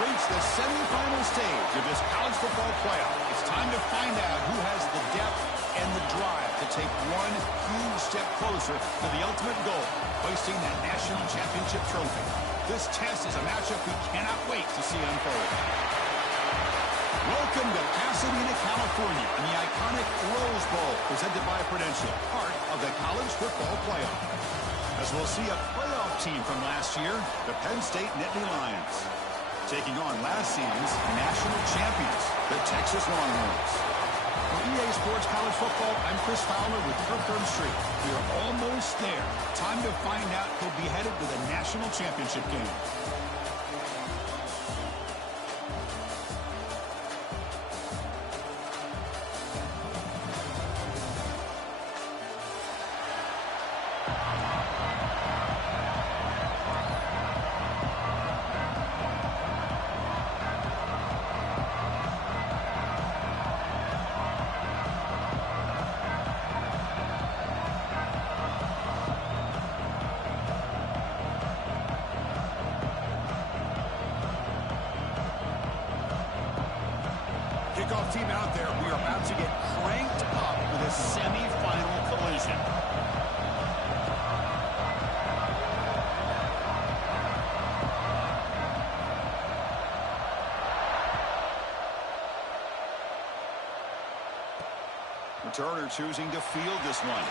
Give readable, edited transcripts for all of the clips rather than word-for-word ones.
reached the semifinal stage of this college football playoff. It's time to find out who has the depth and the drive to take one huge step closer to the ultimate goal, hoisting that national championship trophy. This test is a matchup we cannot wait to see unfold. Welcome to Pasadena, California, in the iconic Rose Bowl, presented by Prudential, part of the college football playoff. As we'll see a playoff team from last year, the Penn State Nittany Lions, taking on last season's national champions, the Texas Longhorns. For EA Sports College Football, I'm Chris Fowler with Kirkland Street. We are almost there. Time to find out who'll be headed to the national championship game. Kickoff team out there. We are about to get cranked up with a semifinal collision. Returner choosing to field this one.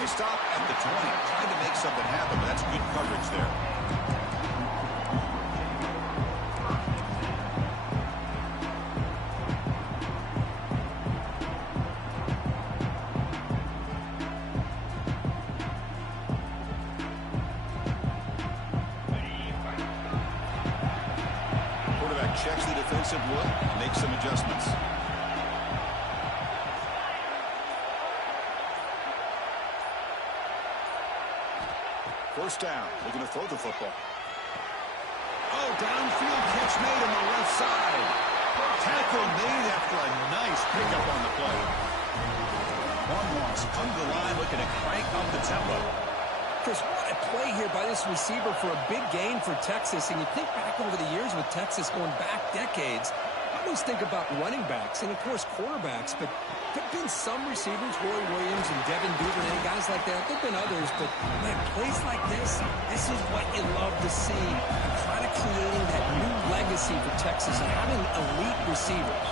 They stop at the 20, trying to make something happen, but that's good coverage there. Checks the defensive look, makes some adjustments. First down, looking to throw the football. Oh, downfield catch made on the left side. Tackle made after a nice pickup on the play. Longhorns come to the line looking to crank up the tempo. Chris, what a play here by this receiver for a big gain for Texas. And you think back over the years with Texas going back decades, I always think about running backs and, of course, quarterbacks. But there have been some receivers, Roy Williams and Devin Duvernay, guys like that. There have been others. But, man, plays like this is what you love to see. Kind of creating that new legacy for Texas and having elite receivers.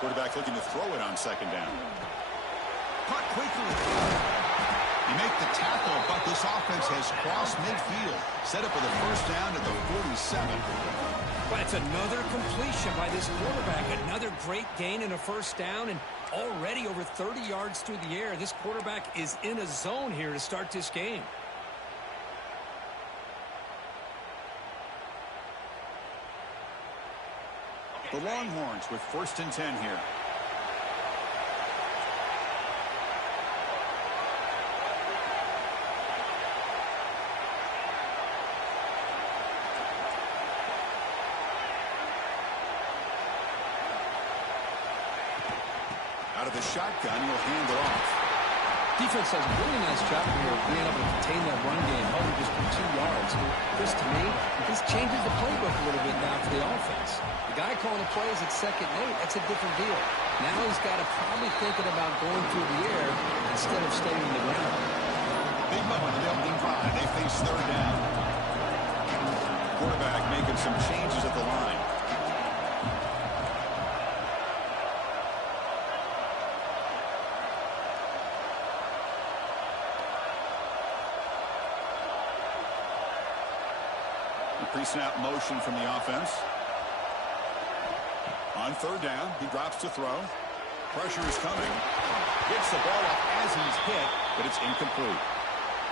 Quarterback looking to throw it on second down. Caught quickly. You make the tackle, but this offense has crossed midfield. Set up with a first down at the 47. But it's another completion by this quarterback. Another great gain and a first down, and already over 30 yards through the air. This quarterback is in a zone here to start this game. The Longhorns with first and 10 here. Out of the shotgun, he'll hand it off. Defense does a really nice job here of being able to contain that run game, holding just for 2 yards. Chris, to me, this changes the playbook a little bit now for the offense. The guy calling the plays at second and 8, that's a different deal. Now he's got to probably thinking about going through the air instead of staying in the ground. Big moment in the opening drive. They face third down. Quarterback making some changes at the line. Pre-snap motion from the offense. On third down, he drops to throw. Pressure is coming. Gets the ball up as he's hit, but it's incomplete.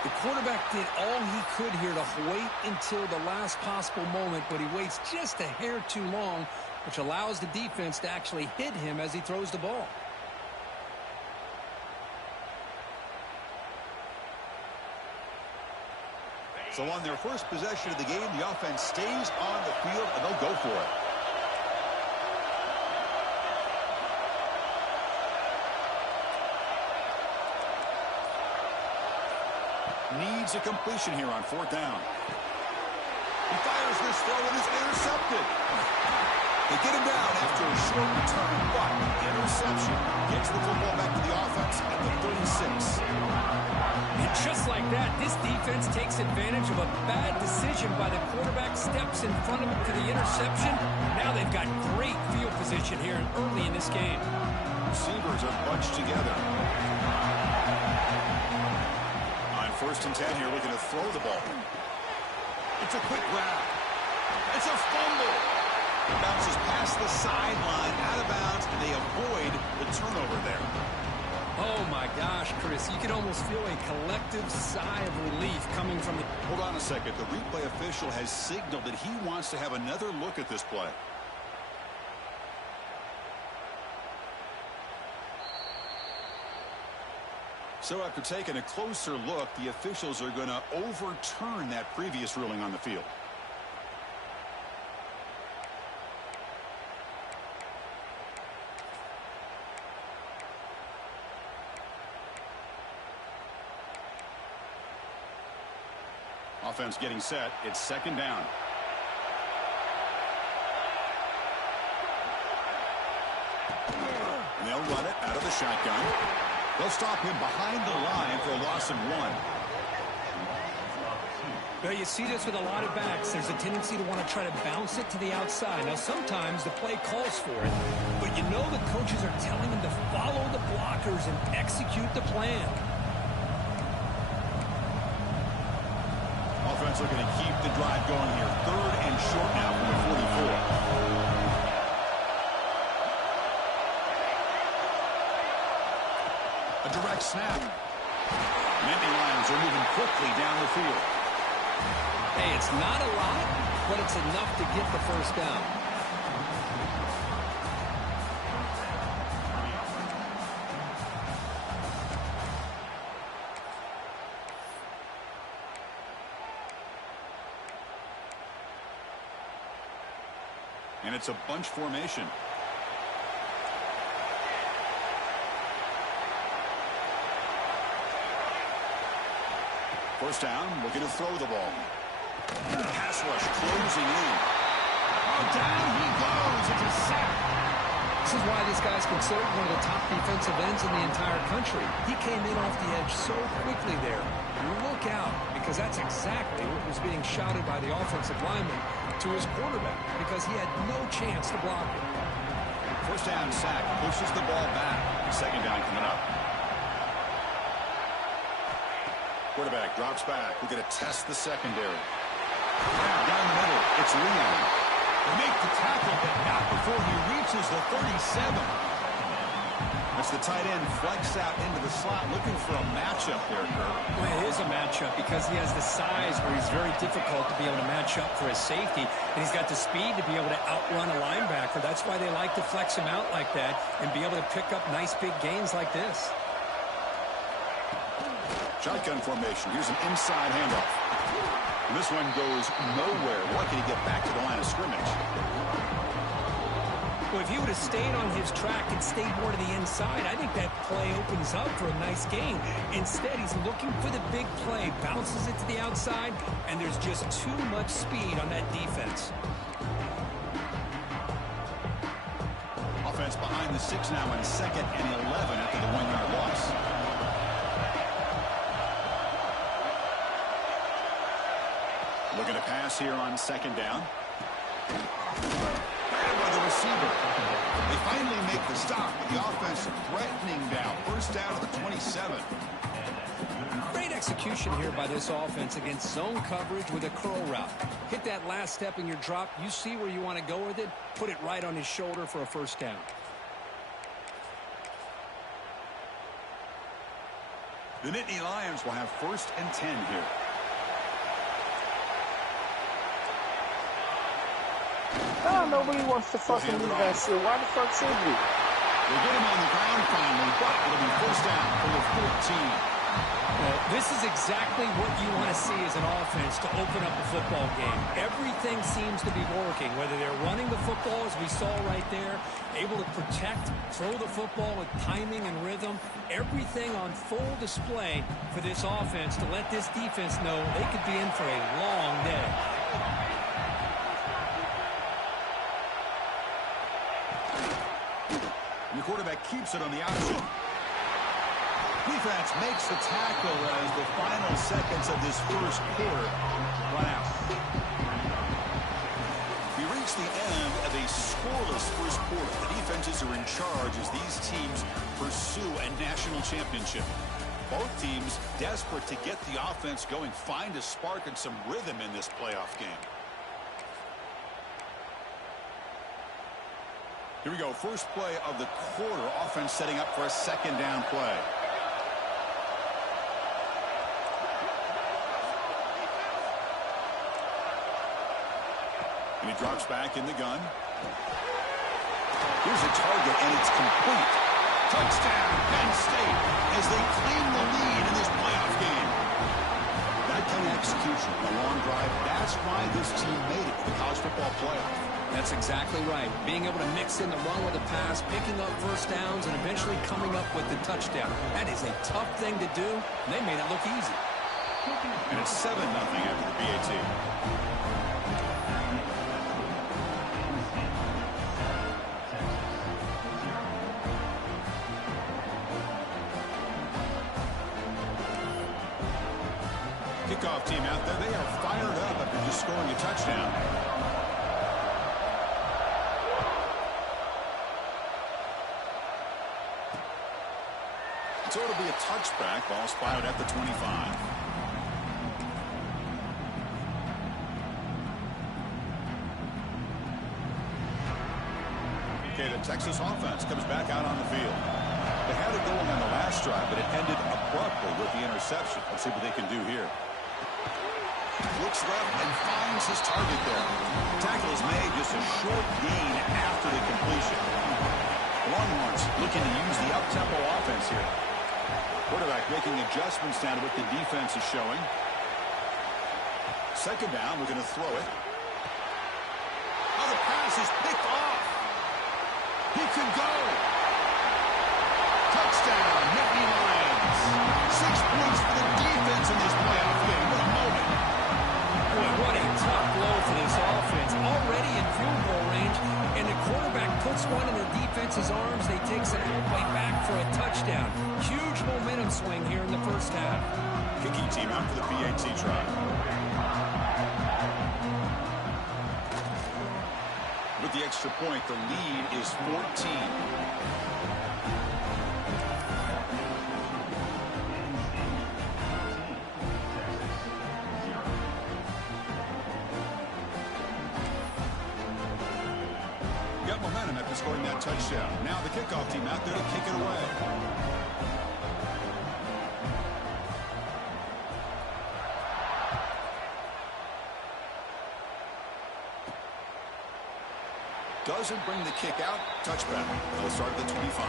The quarterback did all he could here to wait until the last possible moment, but he waits just a hair too long, which allows the defense to actually hit him as he throws the ball. So on their first possession of the game, the offense stays on the field, and they'll go for it. needs a completion here on 4th down. He fires this throw and it's intercepted. They get him down after a short return, but interception gets the football back to the offense at the 36. And just like that, this defense takes advantage of a bad decision by the quarterback, steps in front of him for the interception. Now they've got great field position here early in this game. Receivers are bunched together. On 1st and 10 here, looking to throw the ball. It's a quick grab. It's a fumble. It bounces past the sideline, out of bounds, and they avoid the turnover there. Oh, my gosh, Chris. You can almost feel a collective sigh of relief coming from the... Hold on a second. The replay official has signaled that he wants to have another look at this play. So after taking a closer look, the officials are going to overturn that previous ruling on the field. Offense getting set. It's 2nd down. And they'll run it out of the shotgun. They'll stop him behind the line for a loss of 1. Well, you see this with a lot of backs. There's a tendency to want to try to bounce it to the outside. Now, sometimes the play calls for it, but you know the coaches are telling them to follow the blockers and execute the plan. Offense looking to keep the drive going here. 3rd and short now from the 44. A direct snap. Nittany Lions are moving quickly down the field. Hey, it's not a lot, but it's enough to get the 1st down. And it's a bunch formation. First down, looking to throw the ball. Pass rush closing in. Oh, down he goes. It's a sack. This is why this guy's considered one of the top defensive ends in the entire country. He came in off the edge so quickly there. Look out, because that's exactly what was being shouted by the offensive lineman to his quarterback, because he had no chance to block it. First down sack, pushes the ball back. 2nd down coming up. Quarterback drops back. We're going to test the secondary. Down the middle, it's Leon. They make the tackle, but not before he reaches the 37. That's the tight end flexed out into the slot, looking for a matchup there, Kurt. Well, it is a matchup because he has the size where he's very difficult to be able to match up for his safety, and he's got the speed to be able to outrun a linebacker. That's why they like to flex him out like that and be able to pick up nice big gains like this. Shotgun formation. Here's an inside handoff. And this one goes nowhere. Lucky to get back to the line of scrimmage. Well, if he would have stayed on his track and stayed more to the inside, I think that play opens up for a nice gain. Instead, he's looking for the big play, bounces it to the outside, and there's just too much speed on that defense. Offense behind the 6 now on 2nd and 11 after the 1-yard loss. Looking to pass here on 2nd down. Grabbed by the receiver. They finally make the stop. The offense threatening down. First down to the 27. Great execution here by this offense against zone coverage with a curl route. Hit that last step in your drop. You see where you want to go with it. Put it right on his shoulder for a 1st down. The Nittany Lions will have 1st and 10 here. No, nobody wants to fucking leave that shit. Why the fuck should we? They get him on the ground finally, but it'll be 1st down for the 14. Well, This is exactly what you want to see as an offense to open up a football game. Everything seems to be working, whether they're running the football, as we saw right there, able to protect, throw the football with timing and rhythm. Everything on full display for this offense to let this defense know they could be in for a long day. The quarterback keeps it on the option. Defense makes the tackle as the final seconds of this first quarter run out. We reach the end of a scoreless first quarter. The defenses are in charge as these teams pursue a national championship. Both teams desperate to get the offense going, find a spark and some rhythm in this playoff game. Here we go, first play of the quarter. Offense setting up for a second down play. And he drops back in the gun. Here's a target, and it's complete. Touchdown, Penn State, as they claim the lead in this playoff game. That kind of execution, the long drive, that's why this team made it to the college football playoff. That's exactly right. Being able to mix in the run with the pass, picking up first downs, and eventually coming up with the touchdown. That is a tough thing to do, and they made it look easy. And it's 7-0 after the PAT. Kickoff team out there, they are fired up after just scoring a touchdown. So it'll be a touchback. Ball's fired at the 25. Okay, the Texas offense comes back out on the field. They had it going on the last drive, but it ended abruptly with the interception. Let's see what they can do here. Looks left and finds his target there. Tackle is made, just a short gain after the completion. Longhorns looking to use the up-tempo offense here. Quarterback making adjustments down to what the defense is showing. Second down, we're going to throw it. Oh, the pass is picked off. He could go. Touchdown, Nittany Lions. 6 points for the defense in this playoff game. What a moment. Boy, what a tough blow for this offense. Already in field goal range, and the quarterback puts one in the defense's arms. They take some way back for a touchdown. Huge momentum swing here in the first half. Kicking team out for the PAT try. With the extra point, the lead is 14. Got momentum after scoring that touchdown. Now the kickoff team out there to kick it away. Doesn't bring the kick out. Touchback. They'll start at the 25.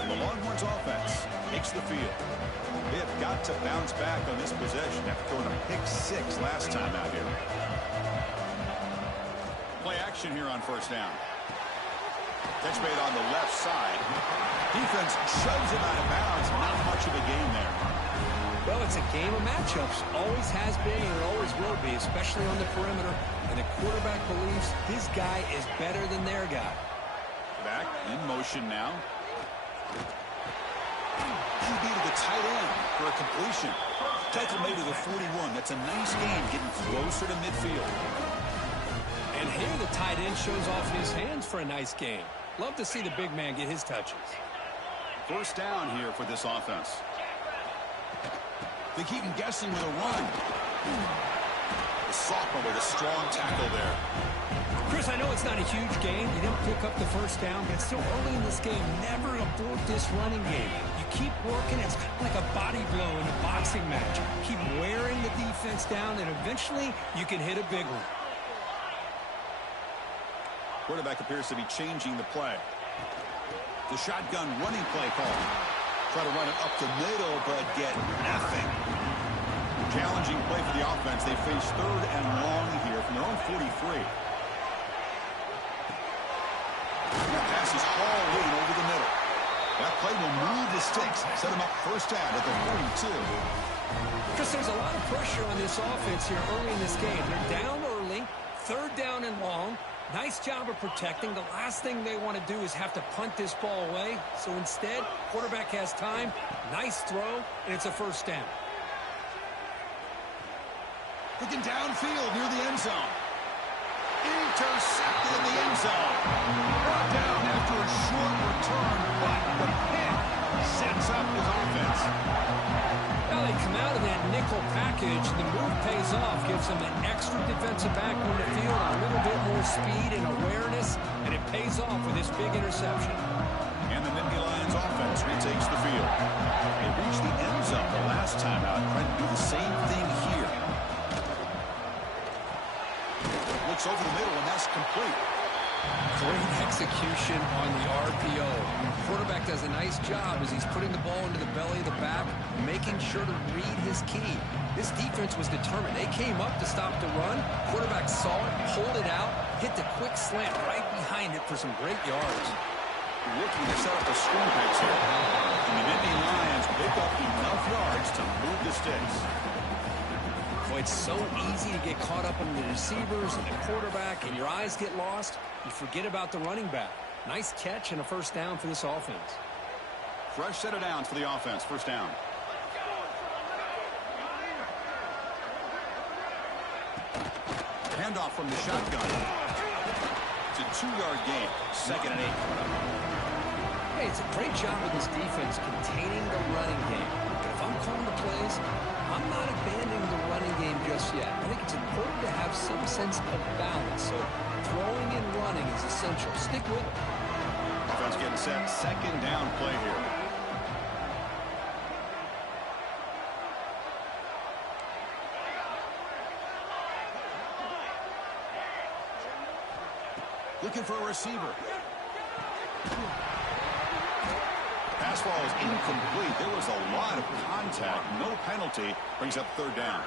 And the Longhorns offense takes the field. They have got to bounce back on this possession after throwing a pick 6 last time out here. Play action here on first down. Catch made on the left side. Defense shoves him out of bounds. Not much of a gain there. Well, it's a game of matchups. Always has been and it always will be, especially on the perimeter. And the quarterback believes his guy is better than their guy. Back in motion now. QB to the tight end for a completion. Tackle made to the 41. That's a nice gain, getting closer to midfield. And here the tight end shows off his hands for a nice game. Love to see the big man get his touches. First down here for this offense. They keep him guessing with a run. The sophomore with a strong tackle there. Chris, I know it's not a huge game. You didn't pick up the first down, but it's still early in this game. Never abort this running game. You keep working. It's kind of like a body blow in a boxing match. Keep wearing the defense defense down, and eventually you can hit a big one. Quarterback appears to be changing the play. The shotgun running play call. Try to run it up the middle, but get nothing. Challenging play for the offense. They face 3rd and long here from their own 43. That pass is all in over the middle. That play will move the sticks. Set them up first down at the 42. Chris, there's a lot of pressure on this offense here early in this game. They're down early, 3rd down and long. Nice job of protecting. The last thing they want to do is have to punt this ball away. So instead, quarterback has time. Nice throw, and it's a first down. Looking downfield near the end zone. Intercepted in the end zone. Brought down after a short return, but the pick sets up his offense. Now they come out of that nickel package. The move pays off, gives them an extra defensive back on the field, a little bit more speed and awareness, and it pays off with this big interception. And the Nittany Lions offense retakes the field. They reached the end zone the last time out, trying to do the same thing here. Looks over the middle, and that's complete. Great execution on the RPO. Quarterback does a nice job as he's putting the ball into the belly of the back, making sure to read his key. This defense was determined. They came up to stop the run. Quarterback saw it, pulled it out, hit the quick slant right behind it for some great yards. Looking to set up a screen pass here. And the Nittany Lions pick up enough yards to move the sticks. Boy, it's so easy to get caught up in the receivers and the quarterback, and your eyes get lost. You forget about the running back. Nice catch and a first down for this offense. Fresh set of downs for the offense. First down. Handoff from the shotgun. It's a 2-yard gain. 2nd and 8. Hey, it's a great job of this defense containing the running game. But if I'm calling the plays, I'm not abandoning the running game just yet. I think it's important to have some sense of balance. So throwing and running is essential. Stick with it. Offense getting set. 2nd down play here. Looking for a receiver. Pass ball is incomplete. There was a lot of contact. No penalty. Brings up 3rd down.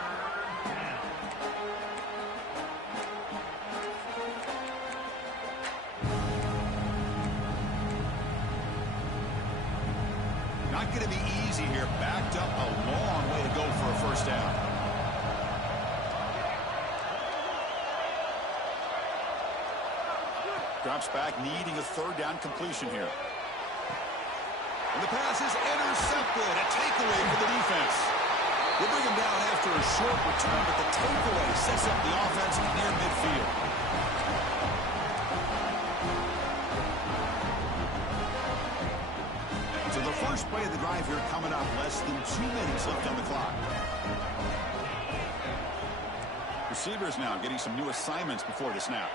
Not going to be easy here. Backed up a long way to go for a first down. Drops back, needing a 3rd down completion here. And the pass is intercepted. A takeaway for the defense. They bring him down after a short return, but the takeaway sets up the offense near midfield. So the first play of the drive here coming up. Less than 2 minutes left on the clock. Receivers now getting some new assignments before the snap.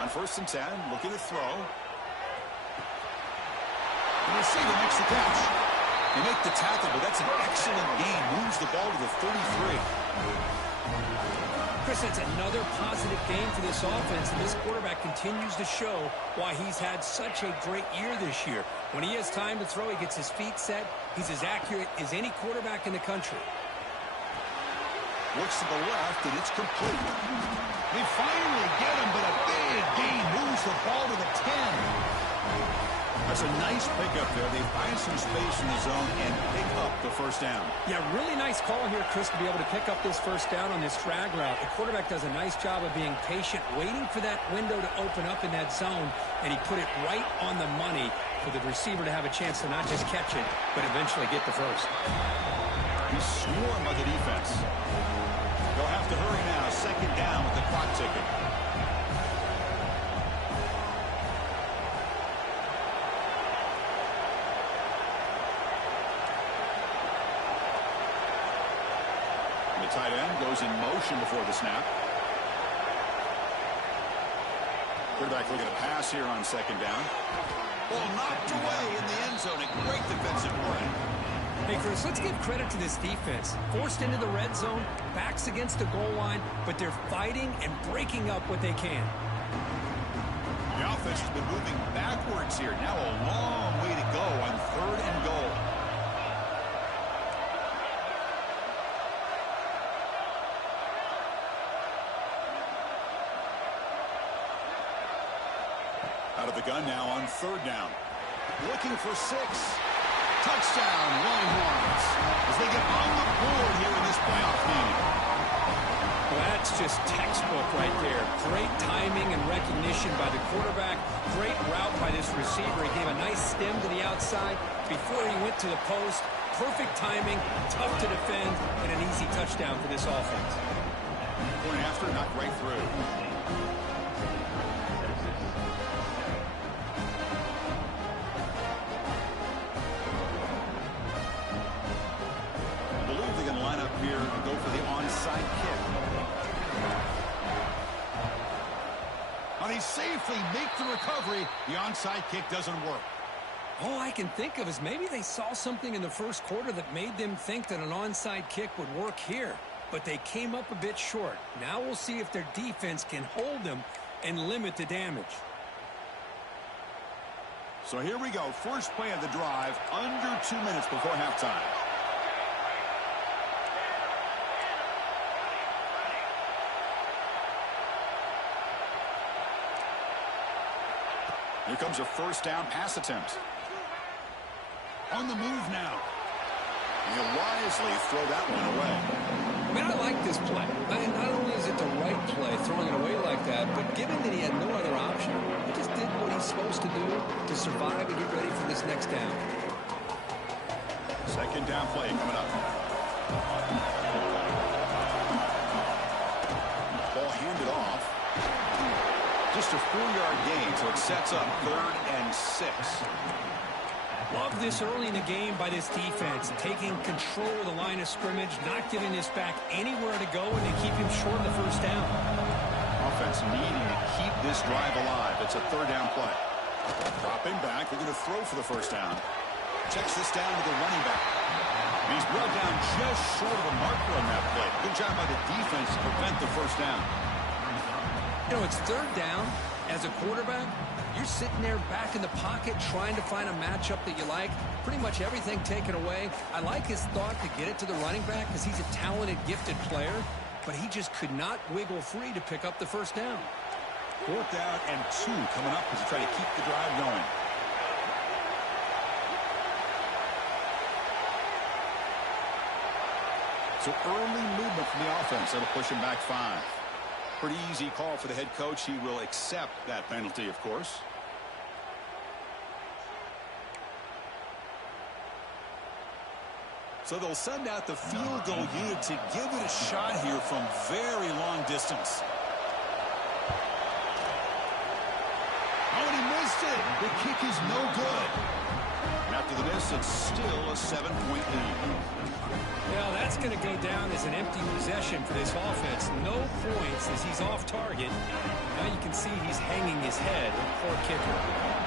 On 1st and 10, looking to throw. The receiver makes the catch. They make the tackle, but that's an excellent gain. Moves the ball to the 33. Chris, that's another positive game for this offense, and this quarterback continues to show why he's had such a great year this year. When he has time to throw, he gets his feet set. He's as accurate as any quarterback in the country. Looks to the left, and it's complete. They finally get him, but a big gain moves the ball to the 10. That's a nice pickup there. They find some space in the zone and pick up the first down. Yeah, really nice call here, Chris, to be able to pick up this first down on this drag route. The quarterback does a nice job of being patient, waiting for that window to open up in that zone, and he put it right on the money for the receiver to have a chance to not just catch it, but eventually get the first. He's swarmed by the defense. They'll have to hurry now. 2nd down with the clock ticking. The tight end goes in motion before the snap. Quarterback looking to pass here on 2nd down. Ball knocked away in the end zone. A great defensive play. Hey, Chris, let's give credit to this defense. Forced into the red zone, backs against the goal line, but they're fighting and breaking up what they can. The offense has been moving backwards here. Now a long way to go on 3rd and goal. Out of the gun now on 3rd down. Looking for 6. Touchdown, Longhorns, as they get on the board here in this playoff game. Well, that's just textbook right there. Great timing and recognition by the quarterback. Great route by this receiver. He gave a nice stem to the outside before he went to the post. Perfect timing, tough to defend, and an easy touchdown for this offense. Point after, knocked right through. Here to go for the onside kick. And he safely make the recovery. The onside kick doesn't work. All I can think of is maybe they saw something in the first quarter that made them think that an onside kick would work here. But they came up a bit short. Now we'll see if their defense can hold them and limit the damage. So here we go. First play of the drive, under 2 minutes before halftime. Here comes a first down pass attempt. On the move now. And he'll wisely throw that one away. I mean, I like this play. Not only is it the right play, throwing it away like that, but given that he had no other option, he just did what he's supposed to do to survive and get ready for this next down. Second down play coming up. Ball handed off. Just a 4-yard gain, so it sets up 3rd and 6. Love this early in the game by this defense, taking control of the line of scrimmage, not giving this back anywhere to go, and to keep him short of the first down. Offense needing to keep this drive alive. It's a 3rd down play. Dropping back, they're going to throw for the first down. Checks this down to the running back. He's brought down just short of a marker on that play. Good job by the defense to prevent the first down. You know, it's 3rd down. As a quarterback, you're sitting there back in the pocket trying to find a matchup that you like. Pretty much everything taken away. I like his thought to get it to the running back because he's a talented, gifted player, but he just could not wiggle free to pick up the first down. 4th down and 2 coming up as he try to keep the drive going. So early movement from the offense. That'll push him back 5. Pretty easy call for the head coach. He will accept that penalty, of course. So they'll send out the field goal unit to give it a shot here from very long distance. Oh, and he missed it. The kick is no good. And after the miss, it's still a 7-point lead. Well, that's going to go down as an empty possession for this offense. No points as he's off target. Now you can see he's hanging his head. Poor kicker.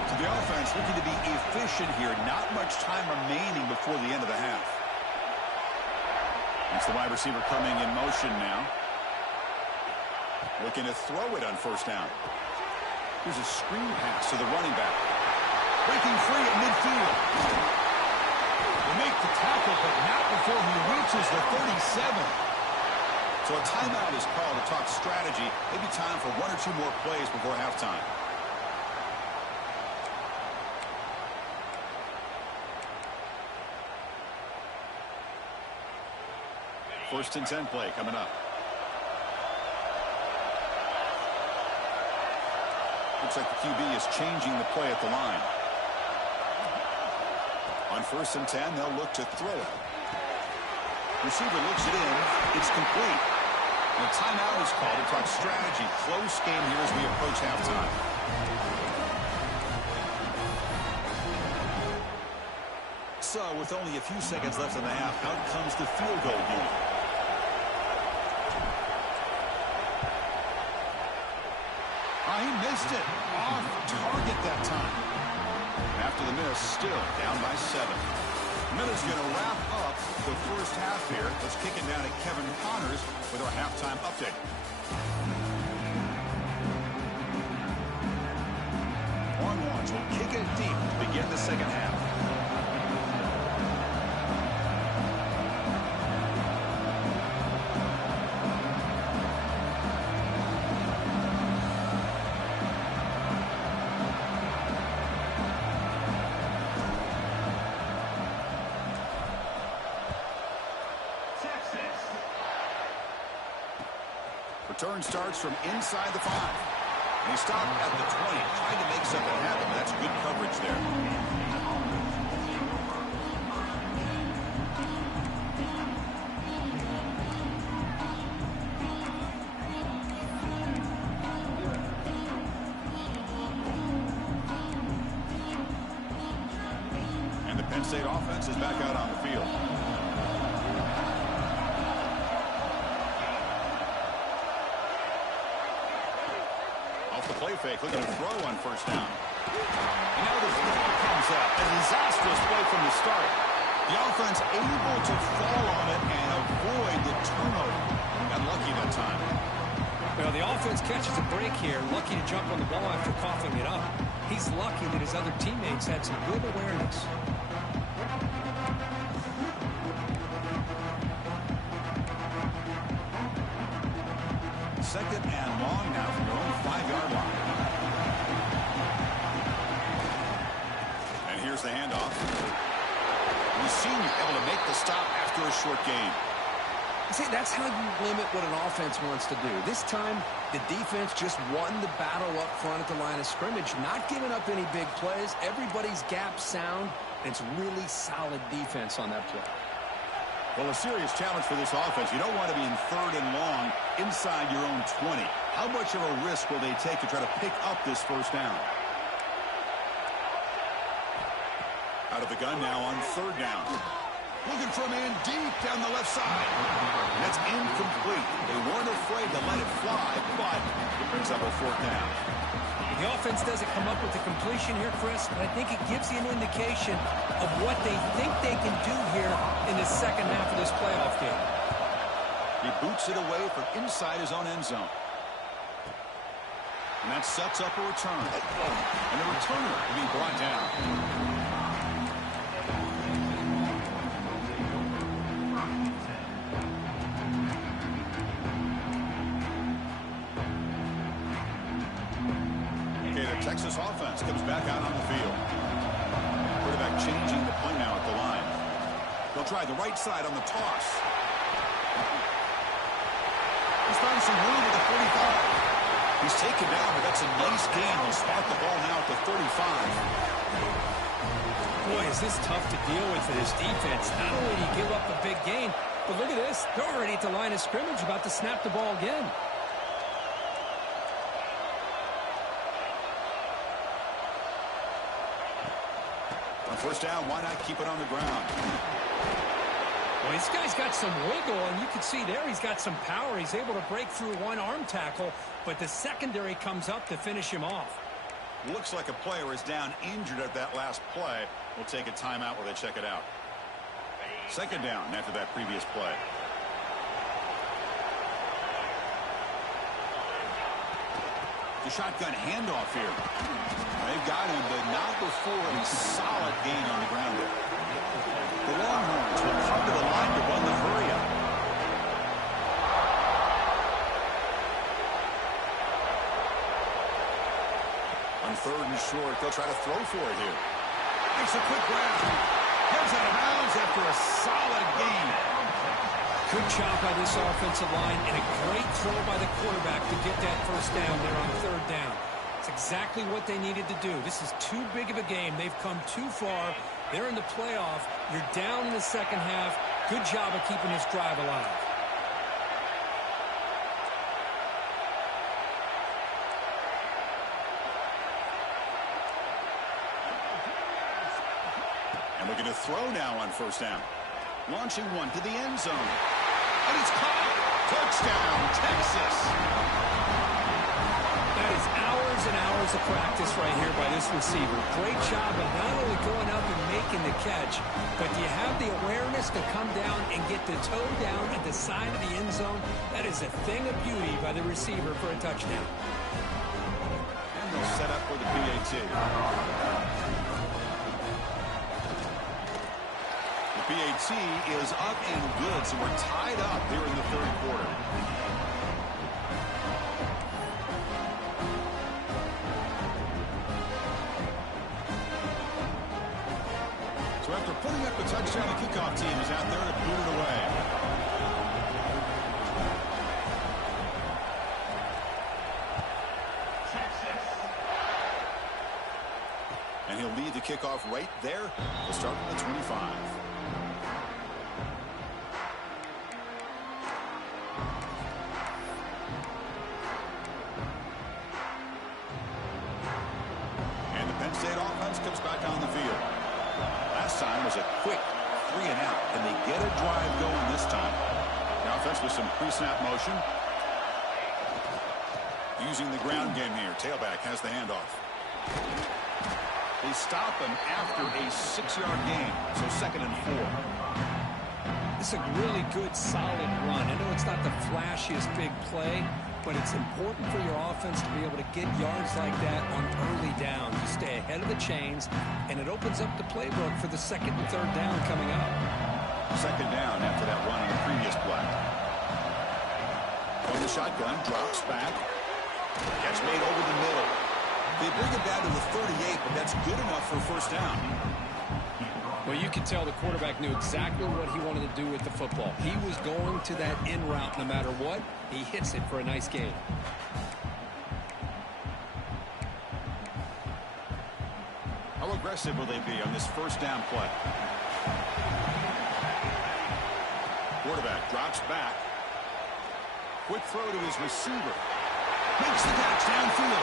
So the offense looking to be efficient here. Not much time remaining before the end of the half. It's the wide receiver coming in motion now. Looking to throw it on first down. Here's a screen pass to the running back. Breaking free at midfield. Make the tackle, but not before he reaches the 37. So a timeout is called to talk strategy. Maybe time for 1 or 2 more plays before halftime. First and 10 play coming up. Looks like the QB is changing the play at the line. On first and 10, they'll look to throw it. Receiver looks it in. It's complete. And a timeout is called to talk strategy. Close game here as we approach halftime. So, with only a few seconds left in the half, out comes the field goal unit. He missed it. Off target that time. After the miss, still down by 7. Miller's going to wrap up the first half here. Let's kick it down to Kevin Connors with our halftime update. Longhorns will kick it deep to begin the second half. Return starts from inside the 5. And he stopped at the 20, trying to make something happen. That's good coverage there. And the Penn State offense is back out on the field. Play fake, looking to throw on first down. And now the throw comes out. A disastrous play from the start. The offense able to fall on it and avoid the turnover. Got lucky that time. Well, the offense catches a break here. Lucky to jump on the ball after coughing it up. He's lucky that his other teammates had some good awareness. Second and long now from your own 5-yard line. And here's the handoff. The senior able to make the stop after a short gain. See, that's how you limit what an offense wants to do. This time, the defense just won the battle up front at the line of scrimmage, not giving up any big plays. Everybody's gap sound, and it's really solid defense on that play. Well, a serious challenge for this offense. You don't want to be in 3rd and long inside your own 20. How much of a risk will they take to try to pick up this first down? Out of the gun now on 3rd down. Looking for a man deep down the left side. And that's incomplete. They weren't afraid to let it fly, but it brings up a 4th down. The offense doesn't come up with the completion here, Chris, but I think it gives you an indication of what they think they can do here in the second half of this playoff game. He boots it away from inside his own end zone. And that sets up a return. And the returner will be brought down. Texas offense comes back out on the field. Quarterback changing the play now at the line. They'll try the right side on the toss. He's finding some room at the 45. He's taken down, but that's a nice gain. He'll spot the ball now at the 35. Boy, is this tough to deal with for this defense. Not only do you give up a big gain, but look at this. They're already at the line of scrimmage about to snap the ball again. First down, why not keep it on the ground? Well, this guy's got some wiggle, and you can see there he's got some power. He's able to break through one arm tackle, but the secondary comes up to finish him off. Looks like a player is down injured at that last play. We'll take a timeout while they check it out. Second down after that previous play. The shotgun handoff here. They've got him, but not before a solid gain on the ground there. The Longhorns will come to the line to run the hurry-up. On 3rd and short, they'll try to throw for it here. Makes a quick grab. Heads out of bounds after a solid gain. Good job by this offensive line and a great throw by the quarterback to get that first down there on 3rd down. It's exactly what they needed to do. This is too big of a game. They've come too far. They're in the playoff. You're down in the second half. Good job of keeping this drive alive. And we're going to throw now on first down. Launching one to the end zone. And it's caught. Touchdown, Texas. That is is hours and hours of practice right here by this receiver. Great job of not only going up and making the catch, but do you have the awareness to come down and get the toe down at the side of the end zone? That is a thing of beauty by the receiver for a touchdown. And they'll set up for the PAT. The PAT is up and good, so we're tied up here in the third quarter. So after putting up the touchdown, the kickoff team is out there to boot it away. And he'll lead the kickoff right there. We'll start at the 25. And the Penn State offense comes back on the field. Last time was a quick 3 and out. Can they get a drive going this time? The offense with some pre-snap motion. Using the ground game here. Tailback has the handoff. They stop him after a 6-yard gain, so 2nd and 4. This is a really good, solid run. I know it's not the flashiest big play, but it's important for your offense to be able to get yards like that on early down. You stay ahead of the chains, and it opens up the playbook for the 2nd and 3rd down coming up. 2nd down after that run on the previous play. From the shotgun, drops back. Catch made over the middle. They bring it down to the 38, but that's good enough for a 1st down. Well, you can tell the quarterback knew exactly what he wanted to do with the football. He was going to that in route no matter what. He hits it for a nice gain. How aggressive will they be on this 1st down play? Quarterback drops back. Quick throw to his receiver. Makes the catch downfield.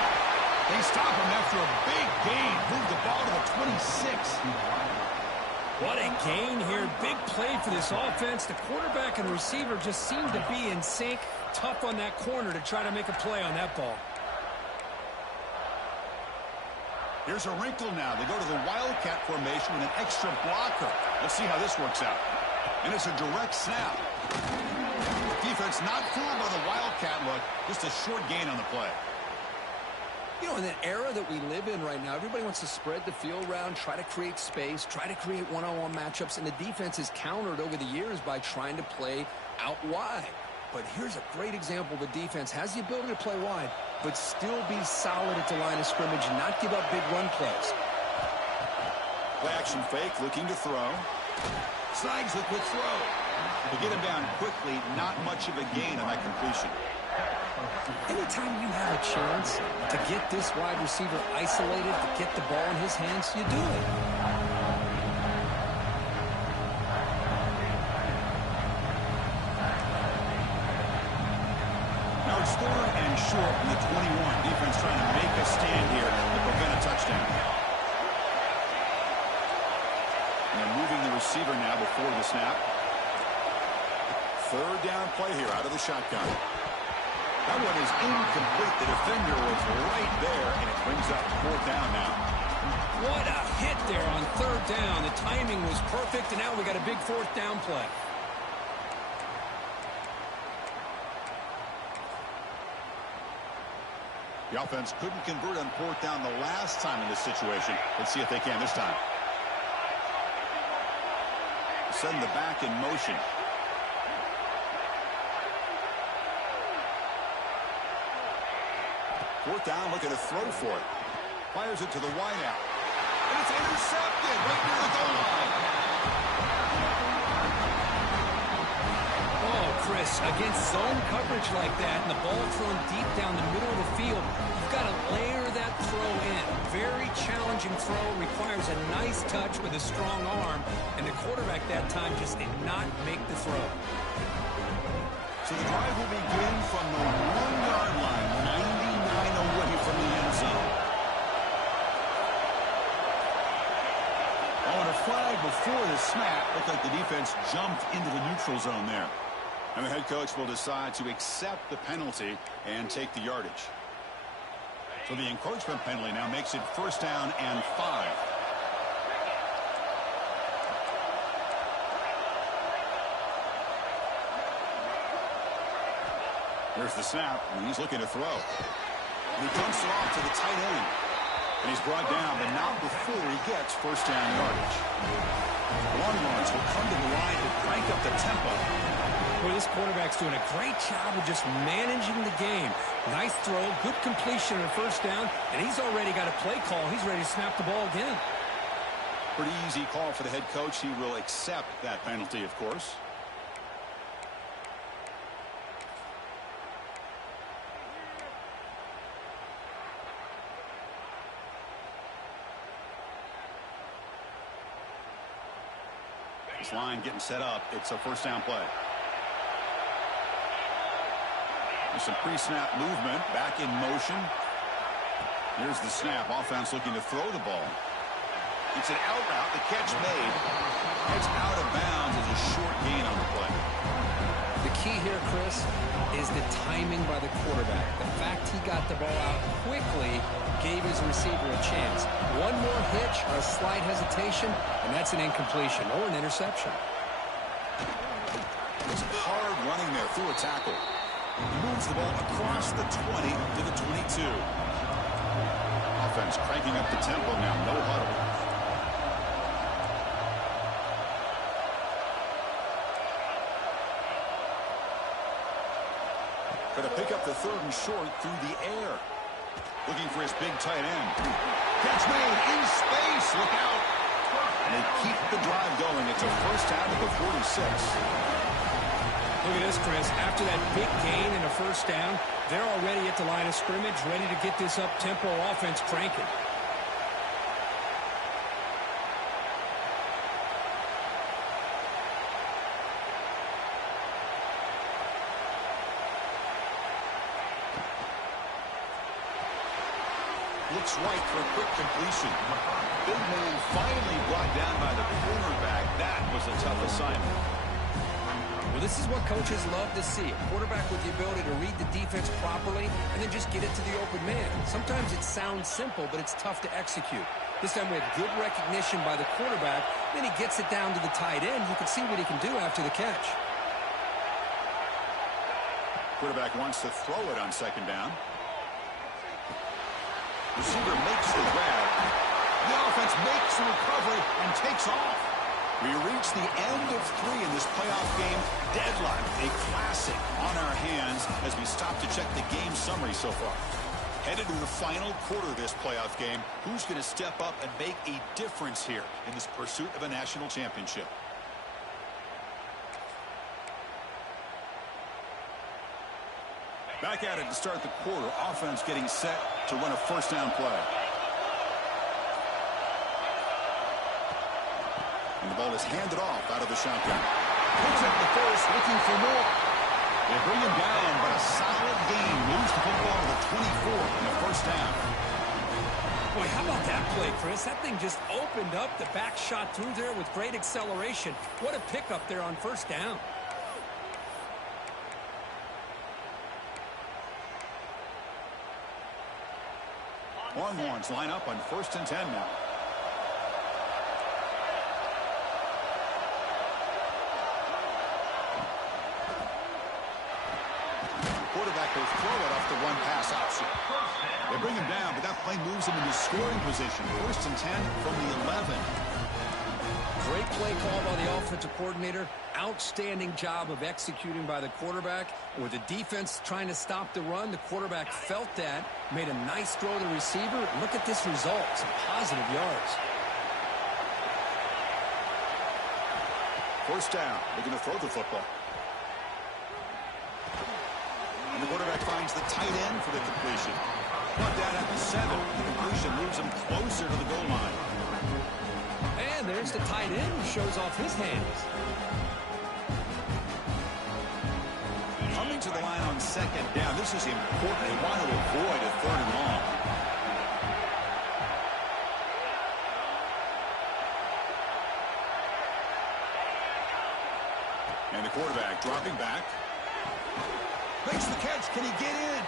They stop him after a big gain. Move the ball to the 26. What a gain here. Big play for this offense. The quarterback and receiver just seem to be in sync. Tough on that corner to try to make a play on that ball. Here's a wrinkle now. They go to the Wildcat formation with an extra blocker. Let's see how this works out. And it's a direct snap. Defense not fooled by the Wildcat look. Just a short gain on the play. You know, in that era that we live in right now, everybody wants to spread the field around, try to create space, try to create one-on-one matchups, and the defense is countered over the years by trying to play out wide. But here's a great example. The defense has the ability to play wide, but still be solid at the line of scrimmage and not give up big run plays. Play action fake, looking to throw. Slides the quick throw. To get him down quickly, not much of a gain on that completion. Anytime you have a chance to get this wide receiver isolated, to get the ball in his hands, you do it. Now it's 3rd and short from the 21. Defense trying to make a stand here to prevent a touchdown. And they're moving the receiver now before the snap. 3rd down play here out of the shotgun. That one is incomplete. The defender was right there, and it brings up 4th down now. What a hit there on 3rd down. The timing was perfect, and now we got a big 4th down play. The offense couldn't convert on 4th down the last time in this situation. Let's see if they can this time. Send the back in motion. Fourth down, looking to throw for it. Fires it to the wideout. And it's intercepted right near the goal line. Oh, Chris, against zone coverage like that and the ball thrown deep down the middle of the field, you've got to layer that throw in. Very challenging throw, requires a nice touch with a strong arm, and the quarterback that time just did not make the throw. So the drive will begin from the 1-yard line, 99 away from the end zone. Oh, and a flag before the snap. Looked like the defense jumped into the neutral zone there. And the head coach will decide to accept the penalty and take the yardage. So the encroachment penalty now makes it 1st down and 5. Here's the snap, and he's looking to throw. And he dumps it off to the tight end. And he's brought down, but not before he gets 1st down yardage. Longhorns will come to the line to crank up the tempo. Well, this quarterback's doing a great job of just managing the game. Nice throw, good completion on 1st down, and he's already got a play call. He's ready to snap the ball again. Pretty easy call for the head coach. He will accept that penalty, of course. This line getting set up. It's a 1st down play. There's some pre-snap movement. Back in motion. Here's the snap. Offense looking to throw the ball. It's an out route. The catch made. It's out of bounds as a short gain on the play. The key here, Chris, is the timing by the quarterback. The fact he got the ball out quickly gave his receiver a chance. One more hitch or a slight hesitation, and that's an incompletion or an interception. It's hard running there through a tackle. He moves the ball across the 20 to the 22. Offense cranking up the tempo now. No huddle. Going to pick up the 3rd and short through the air. Looking for his big tight end. Catch made in space. Look out. And they keep the drive going. It's a 1st down at the 46. Look at this, Chris. After that big gain and a 1st down, they're already at the line of scrimmage, ready to get this up-tempo offense cranking. Looks right for a quick completion. Big man finally brought down by the cornerback. That was a tough assignment. Well, this is what coaches love to see. A quarterback with the ability to read the defense properly and then just get it to the open man. Sometimes it sounds simple, but it's tough to execute. This time we had good recognition by the quarterback. Then he gets it down to the tight end. You can see what he can do after the catch. Quarterback wants to throw it on 2nd down. Receiver makes the grab. The offense makes the recovery and takes off. We reach the end of 3 in this playoff game. Deadline, a classic on our hands as we stop to check the game summary so far. Headed to the final quarter of this playoff game. Who's going to step up and make a difference here in this pursuit of a national championship? Back at it to start the quarter. Offense getting set to run a 1st down play. And the ball is handed off out of the shotgun. Puts up the first, looking for more. They bring him down, but a solid gain moves the football to the 24 and a 1st down. Boy, how about that play, Chris? That thing just opened up. The back shot through there with great acceleration. What a pickup there on 1st down. Longhorns line up on 1st and 10 now. Quarterback will throw it off the one-pass option. They bring him down, but that play moves him into scoring position. 1st and 10 from the 11. Great play call by the offensive coordinator. Outstanding job of executing by the quarterback. With the defense trying to stop the run, the quarterback felt that, made a nice throw to the receiver. Look at this result. Some positive yards. 1st down. Looking to throw the football. And the quarterback finds the tight end for the completion. Brought down at the 7. The completion moves him closer to the goal line. And there's the tight end who shows off his hands. Coming to the line on 2nd down. This is important. They want to avoid a 3rd and long. And the quarterback dropping back. Makes the catch. Can he get in?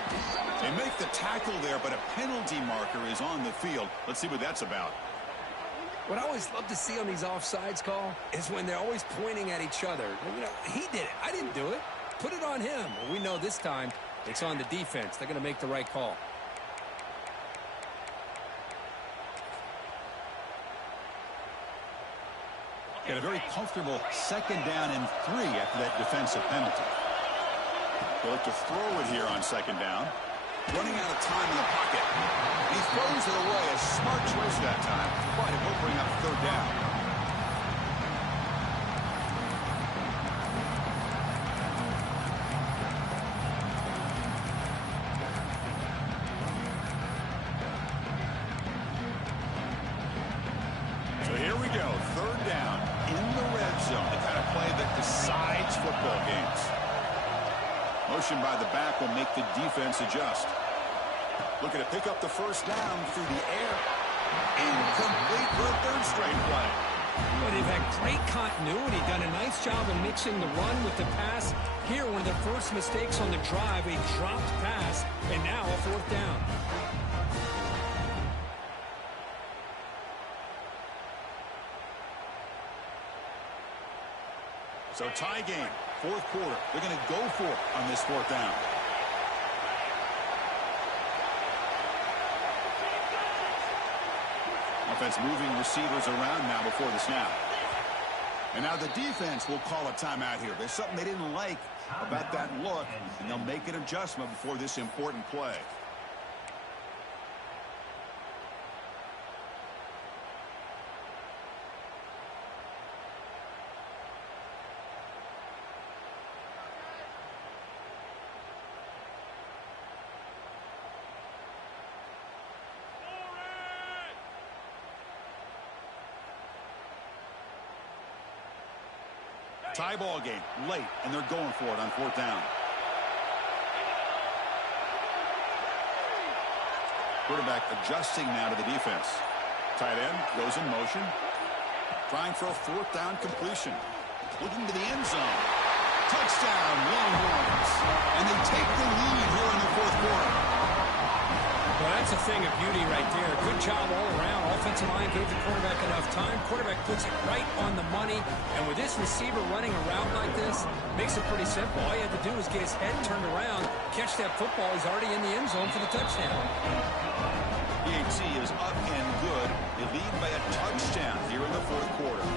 They make the tackle there, but a penalty marker is on the field. Let's see what that's about. What I always love to see on these offsides call is when they're always pointing at each other. You know, he did it. I didn't do it. Put it on him. Well, we know this time it's on the defense. They're going to make the right call. Got a very comfortable 2nd down and 3 after that defensive penalty. They'll look to throw it here on 2nd down. Running out of time in the pocket. He throws it away. A smart choice that time. But it will bring up 3rd down. So here we go. 3rd down in the red zone. The kind of play that decides football games. Motion by the back will make the defense adjust. Looking to pick up the 1st down through the air. Incomplete for a 3rd straight play. Well, they've had great continuity, done a nice job of mixing the run with the pass. Here, one of their first mistakes on the drive, a dropped pass, and now a 4th down. So tie game, 4th quarter. They're going to go for it on this 4th down. Offense moving receivers around now before the snap. And now the defense will call a timeout here. There's something they didn't like about that look, and they'll make an adjustment before this important play. Tie ball game late, and they're going for it on 4th down. Quarterback adjusting now to the defense. Tight end goes in motion. Trying for a 4th down completion. Looking to the end zone. Touchdown, Longhorns. And they take the lead here in the 4th quarter. Well, that's a thing of beauty right there. Good job all around. Offensive line gave the quarterback enough time. Quarterback puts it right on the money. And with this receiver running around like this, makes it pretty simple. All you have to do is get his head turned around, catch that football. He's already in the end zone for the touchdown. PAT is up and good. They lead by a touchdown here in the 4th quarter.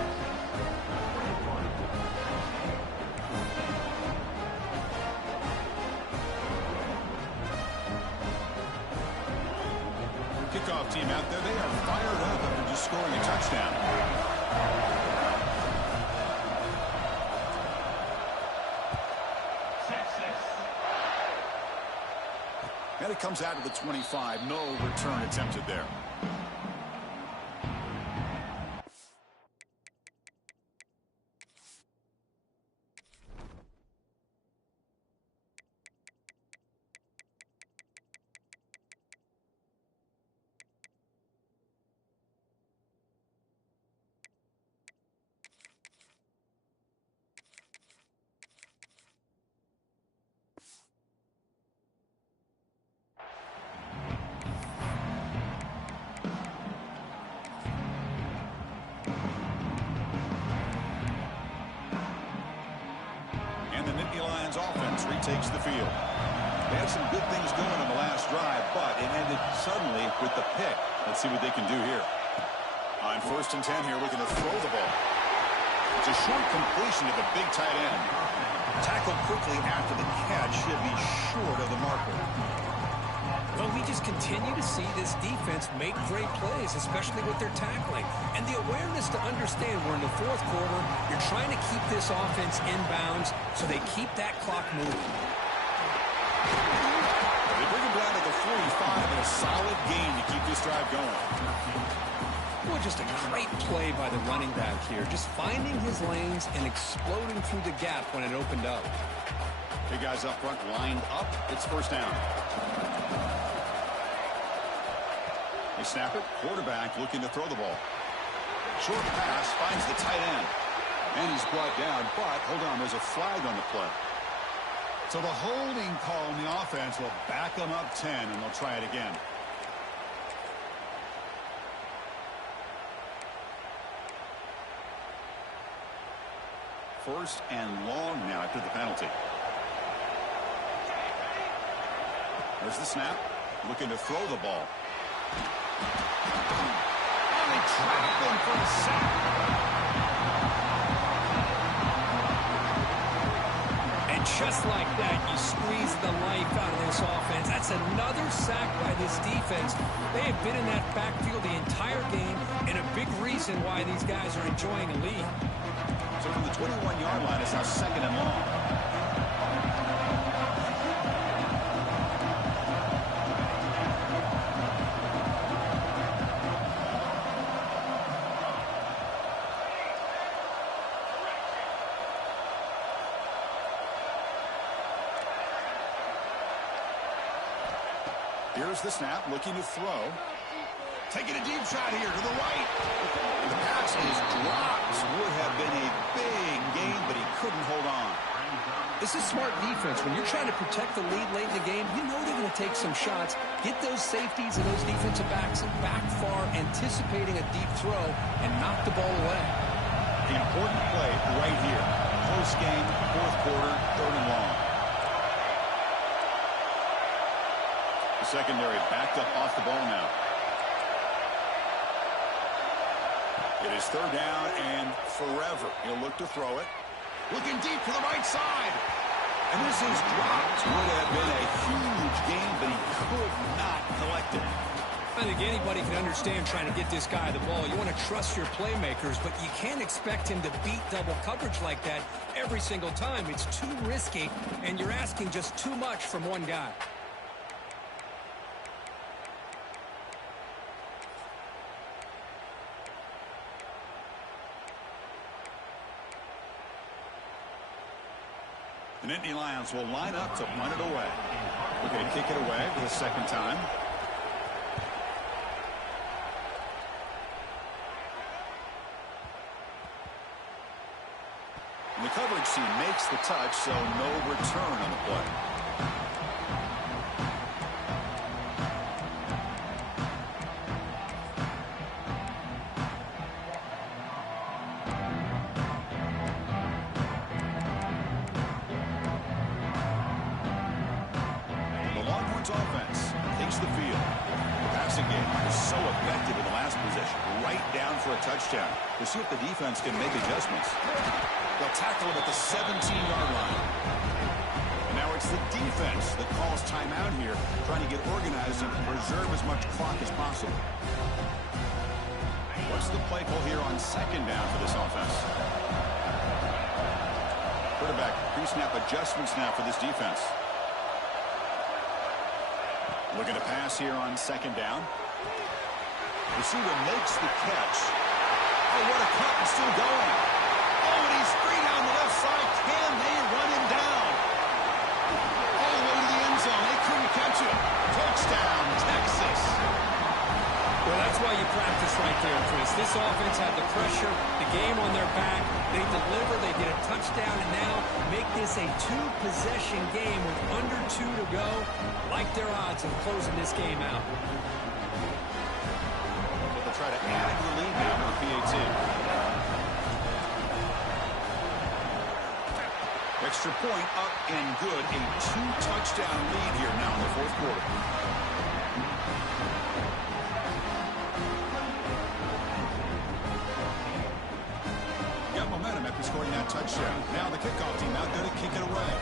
Kickoff team out there, they are fired up after just scoring a touchdown. And it comes out of the 25. No return attempted there. Offense retakes the field. They had some good things going on the last drive, but it ended suddenly with the pick. Let's see what they can do here. On 1st and 10 here, looking to throw the ball. It's a short completion to the big tight end. Tackled quickly after the catch, should be short of the marker. But we just continue to see this defense make great plays, especially with their tackling. And the awareness to understand we're in the 4th quarter, you're trying to keep this offense in bounds so they keep that clock moving. They bring him down to the 45 and a solid gain to keep this drive going. Well, just a great play by the running back here. Just finding his lanes and exploding through the gap when it opened up. Big guys up front lined up. It's 1st down. They snap it. Quarterback looking to throw the ball. Short pass finds the tight end. And he's brought down, but hold on, there's a flag on the play. So the holding call on the offense will back them up 10, and they'll try it again. First and long now after the penalty. There's the snap. Looking to throw the ball. And they trap him for a sack. And just like that, you squeeze the life out of this offense. That's another sack by this defense. They have been in that backfield the entire game, and a big reason why these guys are enjoying a lead. So from the 21-yard line, it's now second and long. Here's the snap, looking to throw. Taking a deep shot here to the right. The pass is dropped. Would have been a big gain, but he couldn't hold on. This is smart defense. When you're trying to protect the lead late in the game, you know they're going to take some shots, get those safeties and those defensive backs back far, anticipating a deep throw, and knock the ball away. The important play right here. Close game, fourth quarter, third and long. The secondary backed up off the ball now. It is third down and forever. He'll look to throw it. Looking deep to the right side. And this is dropped. Would have been a huge gain, but he could not collect it. I think anybody can understand trying to get this guy the ball. You want to trust your playmakers, but you can't expect him to beat double coverage like that every single time. It's too risky, and you're asking just too much from one guy. The Nittany Lions will line up to punt it away. We're going to kick it away for the second time. And the coverage team makes the touch, so no return on the play. Offense takes the field. The passing game was so effective in the last possession, right down for a touchdown. We'll see if the defense can make adjustments. They'll tackle him at the 17-yard line. And now it's the defense that calls timeout here, trying to get organized and preserve as much clock as possible. What's the play call here on second down for this offense? Quarterback pre-snap adjustments now for this defense. Looking to pass here on second down. Receiver makes the catch. Oh, what a cut, and still going. Oh, and he's free down the left side. Can they run him down? All the way to the end zone. They couldn't catch him. Touchdown, Texas. Well, that's why you practice right there, Chris. This offense had the pressure, the game on their back. They deliver, they get a touchdown, and now make this a two-possession game with under 2 to go. Like their odds of closing this game out. They'll try to add to the lead now with the PAT. Extra point up and good. A 2-touchdown lead here now in the fourth quarter. Got momentum after scoring that touchdown. Now the kickoff team out there to kick it away.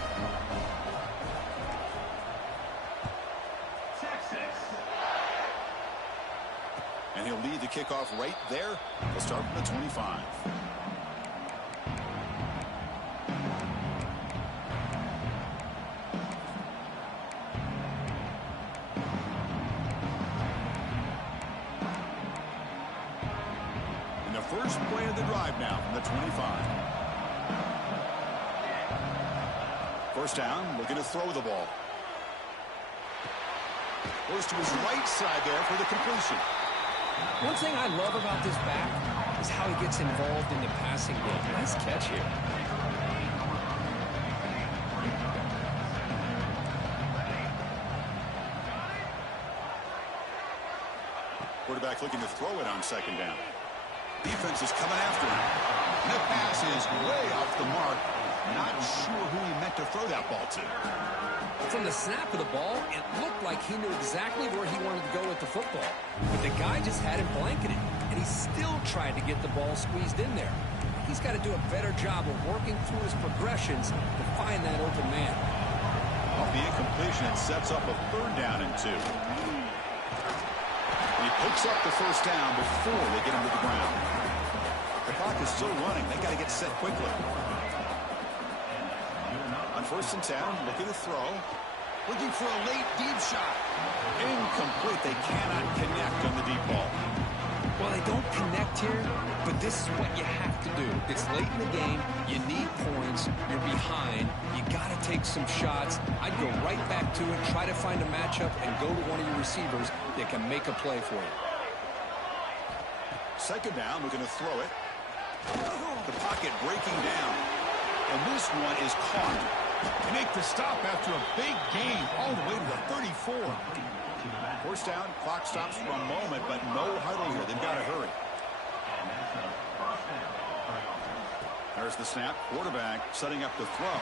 And he'll lead the kickoff right there. He'll start from the 25. And the first play of the drive now from the 25. First down, looking to throw the ball. Goes to his right side there for the completion. One thing I love about this back is how he gets involved in the passing game. Nice catch here. Quarterback looking to throw it on second down. Defense is coming after him. And the pass is way off the mark. Not sure who he meant to throw that ball to. From the snap of the ball, it looked like he knew exactly where he wanted to go with the football. But the guy just had him blanketed, and he still tried to get the ball squeezed in there. He's got to do a better job of working through his progressions to find that open man. Off the incompletion, it sets up a 3rd down and 2. He picks up the first down before they get him to the ground. The clock is still running. They got to get set quickly. On 1st and 10, looking to throw. Looking for a late deep shot. Incomplete. They cannot connect on the deep ball. Well, they don't connect here, but this is what you have to do. It's late in the game. You need points. You're behind. You got to take some shots. I'd go right back to it, try to find a matchup, and go to one of your receivers that can make a play for you. 2nd down, looking to throw it. The pocket breaking down. And this one is caught. They make the stop after a big gain all the way to the 34. 1st down, clock stops for a moment, but no huddle here. They've got to hurry. There's the snap. Quarterback setting up the throw.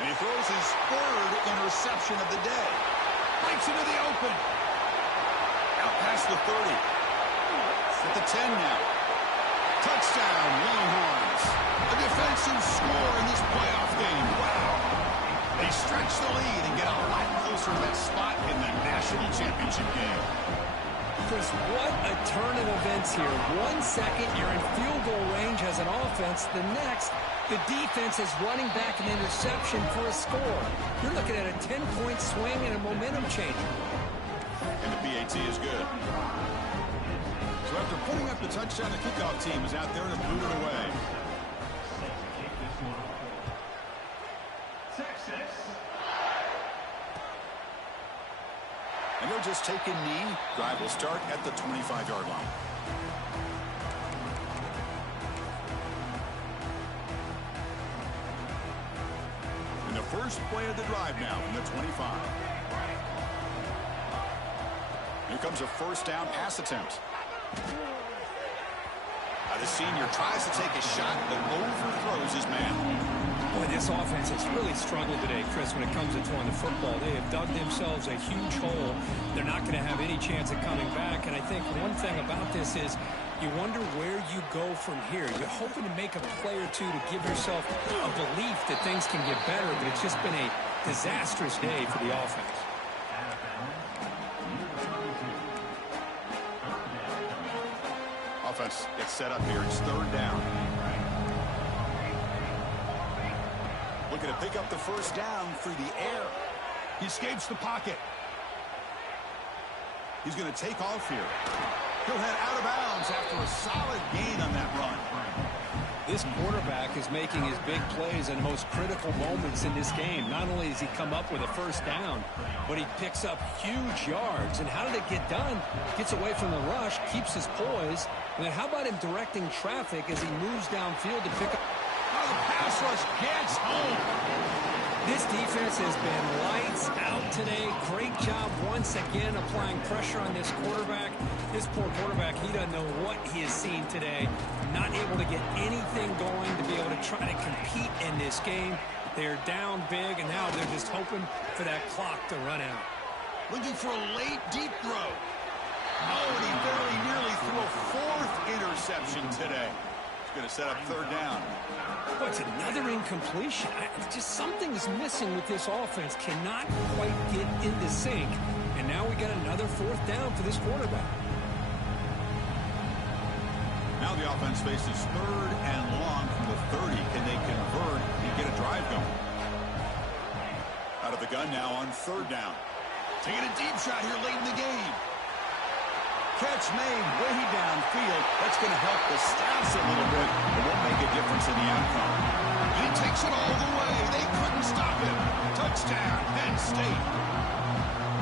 And he throws his 3rd interception of the day. Breaks into the open. Out past the 30. At the 10 now. Touchdown, Longhorns. A defensive score in this playoff game. Wow. They stretch the lead and get a lot closer to that spot in the national championship game. Chris, what a turn of events here. 1 second, you're in field goal range as an offense. The next, the defense is running back an interception for a score. You're looking at a 10-point swing and a momentum changer. And the PAT is good. So after putting up the touchdown, the kickoff team is out there to boot it away. And they'll just take a knee. Drive will start at the 25-yard line. And the first play of the drive now from the 25. Here comes a 1st down pass attempt. The senior tries to take a shot, but overthrows his man. Boy, this offense has really struggled today, Chris, when it comes to throwing the football. They have dug themselves a huge hole. They're not going to have any chance of coming back. And I think one thing about this is you wonder where you go from here. You're hoping to make a play or two to give yourself a belief that things can get better, but it's just been a disastrous day for the offense. Offense gets set up here. It's 3rd down. Looking to pick up the 1st down through the air. He escapes the pocket. He's going to take off here. He'll head out of bounds after a solid gain on that run. This quarterback is making his big plays in the most critical moments in this game. Not only does he come up with a 1st down, but he picks up huge yards. And how did it get done? Gets away from the rush, keeps his poise. And then how about him directing traffic as he moves downfield to pick up? Oh, the pass rush gets home. This defense has been lights out today. Great job once again applying pressure on this quarterback. This poor quarterback, he doesn't know what he has seen today. Not able to get anything going to be able to try to compete in this game. They're down big, and now they're just hoping for that clock to run out. Looking for a late deep throw. Oh, and he very nearly threw a 4th interception today. He's going to set up 3rd down. Oh, it's another incompletion. Just something is missing with this offense. Cannot quite get into sync. And now we got another 4th down for this quarterback. Now the offense faces 3rd and long from the 30. Can they convert and get a drive going? Out of the gun now on 3rd down. Taking a deep shot here late in the game. Catch made way downfield. That's going to help the Staffs a little bit. It won't make a difference in the outcome. And he takes it all the way. They couldn't stop him. Touchdown, Penn State.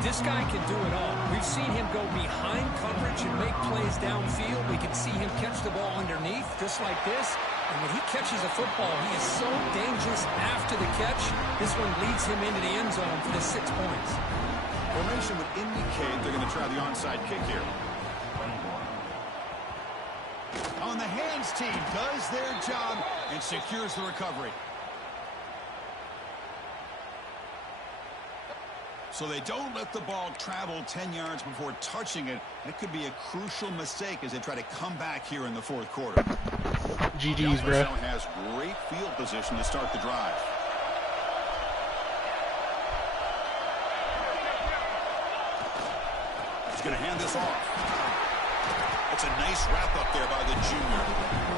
This guy can do it all. We've seen him go behind coverage and make plays downfield. We can see him catch the ball underneath, just like this. And when he catches a football, he is so dangerous after the catch. This one leads him into the end zone for the 6 points. Formation would indicate they're going to try the onside kick here. On the hands team does their job and secures the recovery. So they don't let the ball travel 10 yards before touching it. That could be a crucial mistake as they try to come back here in the fourth quarter. GG's, bro. Has great field position to start the drive. He's going to hand this off. It's a nice wrap up there by the junior.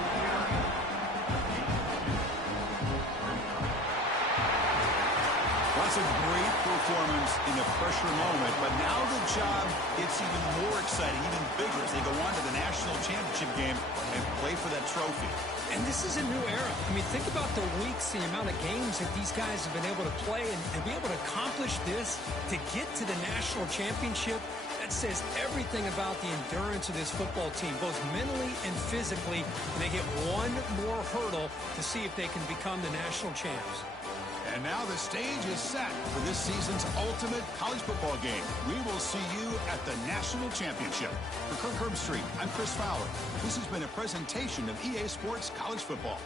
That's a great performance in a pressure moment, but now the job gets even more exciting, even bigger as they go on to the national championship game and play for that trophy. And this is a new era. I mean, think about the weeks, the amount of games that these guys have been able to play and be able to accomplish this, to get to the national championship. That says everything about the endurance of this football team, both mentally and physically. And they hit one more hurdle to see if they can become the national champs. And now the stage is set for this season's ultimate college football game. We will see you at the national championship. For Kirk Herbstreit, I'm Chris Fowler. This has been a presentation of EA Sports College Football.